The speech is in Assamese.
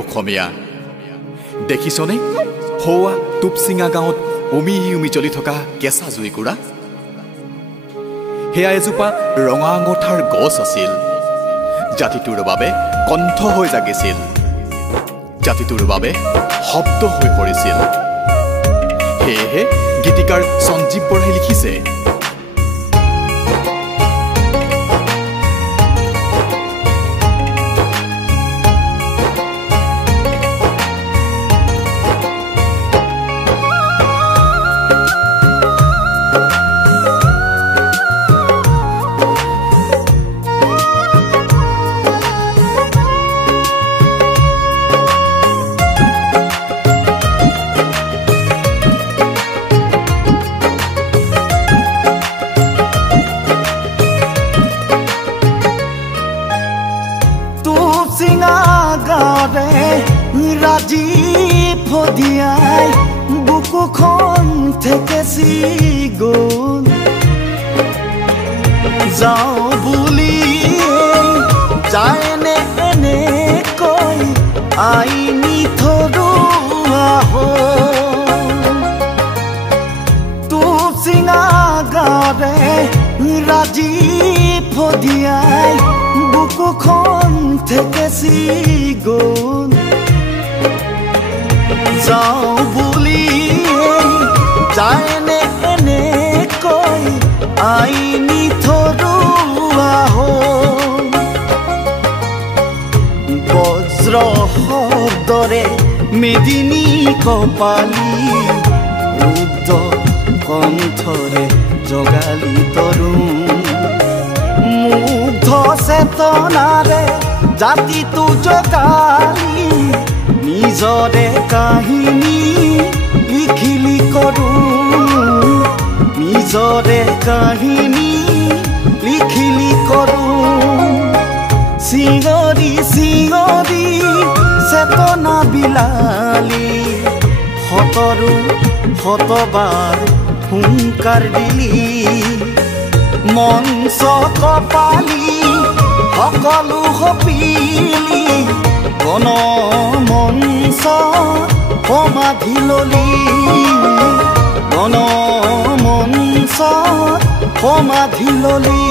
অসমীয়া দেখিছনে হোৱা টুপচিঙা গাঁৱত উমি জ্বলি থকা কেঁচা জুইকুৰা সেয়া এজোপা ৰঙা আঙঠাৰ গছ আছিল জাতিটোৰ বাবে কণ্ঠ হৈ জাগিছিল জাতিটোৰ বাবে শব্দ হৈ পৰিছিল সেয়েহে গীতিকাৰ সঞ্জীৱ বৰাই লিখিছে রাজি ফদিয়াই বুকুখন থেকেছি গ'ল যাওঁ বুলি যায়নে এনেকৈ আইনি থৰুৱা তোৰ চিঙা গাৰে ৰাজি ফদিয়াই বুকুখন থেকেছি গ'ল যাওঁ বুলি যায়নে এনেকৈ আইনি থৰুৱা বজ্ৰ শব্দৰে মেদিনী কপালি ৰুদ্ধ কণ্ঠৰে জগালি তৰুণ মুগ্ধ চেতনাৰে জাতিটো জগালি নিজৰে কাহিনী লিখিলি কৰোঁ নিজৰে কাহিনী লিখিলি কৰোঁ চিঞৰি চিঞৰি চেতনা বিলালি শতবাৰ হুংকাৰ দিলি মঞ্চ কপালি সকলো সপিলি গণ মঞ্চ সমাধি ললি গণ মঞ্চ সমাধি ললি